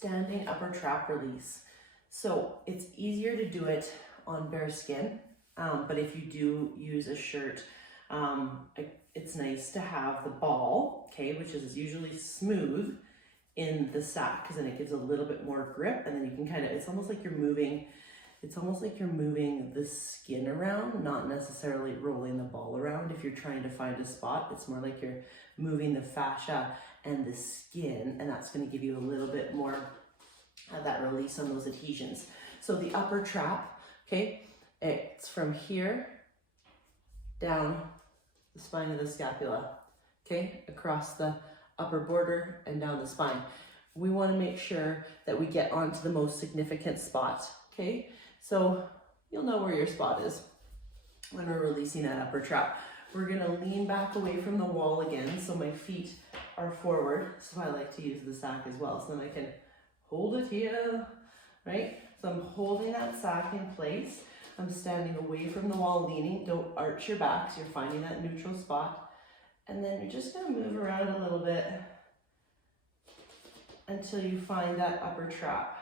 standing upper trap release. So it's easier to do it on bare skin, but if you do use a shirt, it's nice to have the ball, okay, which is usually smooth in the sack, because then it gives a little bit more grip, and then you can kind of, it's almost like you're moving the skin around, not necessarily rolling the ball around. If you're trying to find a spot, it's more like you're moving the fascia and the skin, and that's going to give you a little bit more of that release on those adhesions. So the upper trap, okay, it's from here down the spine of the scapula, okay, across the upper border and down the spine. We want to make sure that we get onto the most significant spot, okay? So you'll know where your spot is when we're releasing that upper trap. We're gonna lean back away from the wall again, so my feet are forward. So I like to use the sack as well, so then I can hold it here, right? So I'm holding that sack in place. I'm standing away from the wall, leaning. Don't arch your back, so you're finding that neutral spot. And then you're just gonna move around a little bit until you find that upper trap.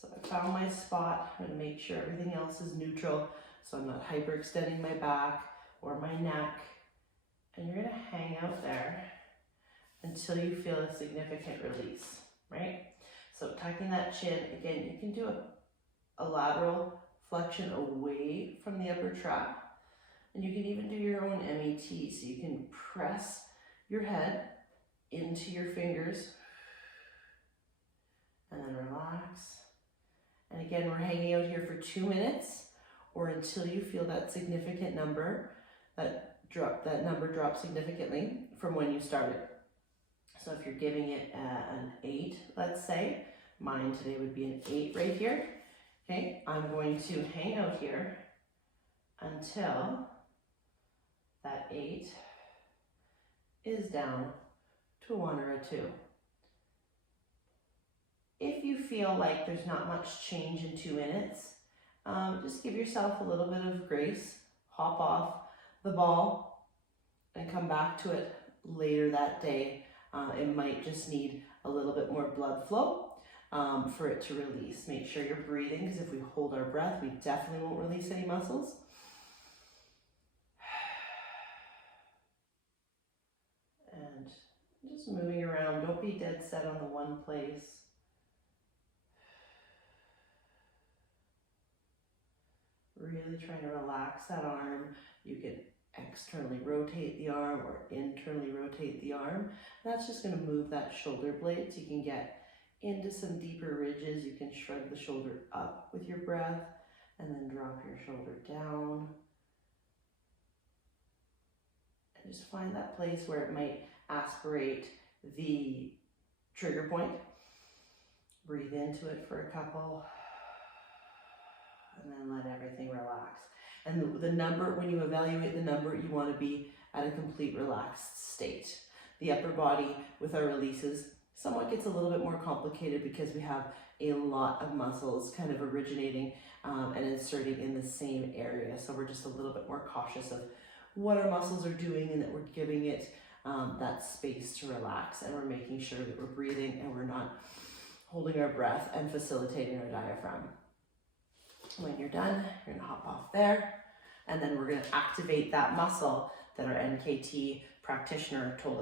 So I found my spot. I'm gonna make sure everything else is neutral, so I'm not hyperextending my back or my neck. And you're gonna hang out there until you feel a significant release, right? So tucking that chin, again, you can do a lateral flexion away from the upper trap. And you can even do your own MET, so you can press your head into your fingers and then relax. And again, we're hanging out here for 2 minutes or until you feel that significant number, that number drop significantly from when you started. So if you're giving it an 8, let's say, mine today would be an 8 right here. Okay, I'm going to hang out here until that 8 is down to a 1 or a 2. If you feel like there's not much change in 2 minutes, just give yourself a little bit of grace, hop off the ball and come back to it later that day. It might just need a little bit more blood flow for it to release. Make sure you're breathing, because if we hold our breath, we definitely won't release any muscles. And just moving around, don't be dead set on the one place. Really trying to relax that arm. You can externally rotate the arm or internally rotate the arm. That's just going to move that shoulder blade so you can get into some deeper ridges. You can shrug the shoulder up with your breath and then drop your shoulder down. And just find that place where it might aspirate the trigger point. Breathe into it for a couple. And then let everything relax. And the number, when you evaluate the number, you want to be at a complete relaxed state. The upper body with our releases somewhat gets a little bit more complicated because we have a lot of muscles kind of originating and inserting in the same area. So we're just a little bit more cautious of what our muscles are doing and that we're giving it that space to relax, and we're making sure that we're breathing and we're not holding our breath and facilitating our diaphragm. When you're done, you're gonna hop off there, and then we're gonna activate that muscle that our NKT practitioner told us